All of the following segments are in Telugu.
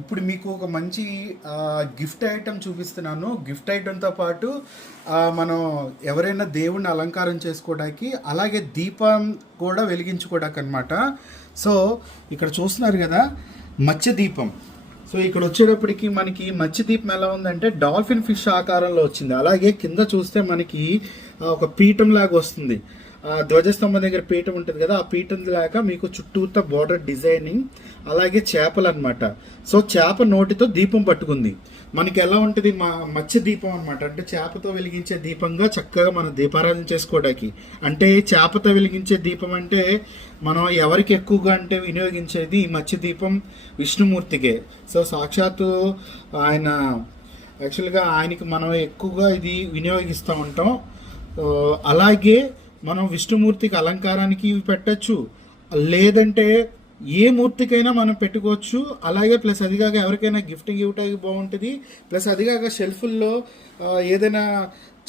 ఇప్పుడు మీకు ఒక మంచి గిఫ్ట్ ఐటెం చూపిస్తున్నాను. గిఫ్ట్ ఐటెంతో పాటు మనం ఎవరైనా దేవుణ్ణి అలంకారం చేసుకోవడానికి, అలాగే దీపం కూడా వెలిగించుకోవడానికి అనమాట. సో ఇక్కడ చూస్తున్నారు కదా, మత్స్య దీపం. సో ఇక్కడ వచ్చేటప్పటికి మనకి మత్స్య దీపం ఎలా ఉందంటే డాల్ఫిన్ ఫిష్ ఆకారంలో వచ్చింది. అలాగే కింద చూస్తే మనకి ఒక పీఠం లాగా వస్తుంది. ధ్వజస్తంభం దగ్గర పీఠం ఉంటుంది కదా, ఆ పీఠం లాగా మీకు చుట్టూతో బోర్డర్ డిజైనింగ్, అలాగే చేపలు అనమాట. సో చేప నోటితో దీపం పట్టుకుంది. మనకి ఎలా ఉంటుంది, మత్స్య దీపం అనమాట. అంటే చేపతో వెలిగించే దీపంగా చక్కగా మనం దీపారాధన చేసుకోవడానికి. అంటే చేపతో వెలిగించే దీపం అంటే మనం ఎవరికి ఎక్కువగా అంటే వినియోగించేది ఈ మత్స్య దీపం విష్ణుమూర్తికే. సో సాక్షాత్తు ఆయన, యాక్చువల్గా ఆయనకి మనం ఎక్కువగా ఇది వినియోగిస్తూ ఉంటాం. అలాగే మనం విష్ణుమూర్తికి అలంకారానికి ఇవి పెట్టచ్చు, లేదంటే ఏ మూర్తికైనా మనం పెట్టుకోవచ్చు. అలాగే ప్లస్ అదిగాక ఎవరికైనా గిఫ్టింగ్ ఇవ్వటానికి బాగుంటుంది. ప్లస్ అదిగాక షెల్ఫుల్లో ఏదైనా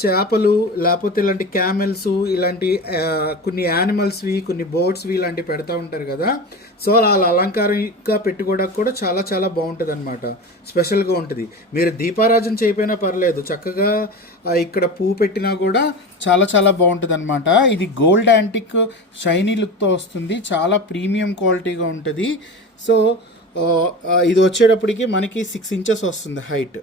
చేపలు, లేకపోతే ఇలాంటి క్యామెల్స్, ఇలాంటి కొన్ని యానిమల్స్వి, కొన్ని బోట్స్వి ఇలాంటివి పెడతా ఉంటారు కదా. సో అలా అలంకారంగా పెట్టుకోవడానికి కూడా చాలా చాలా బాగుంటుంది అనమాట. స్పెషల్గా ఉంటుంది. మీరు దీపారాజన చేయకపోయినా పర్లేదు, చక్కగా ఇక్కడ పువ్వు పెట్టినా కూడా చాలా చాలా బాగుంటుంది అనమాట. ఇది గోల్డ్ యాంటిక్ షైనీ లుక్తో వస్తుంది, చాలా ప్రీమియం క్వాలిటీగా ఉంటుంది. సో ఇది వచ్చేటప్పటికి మనకి 6 inches వస్తుంది హైట్.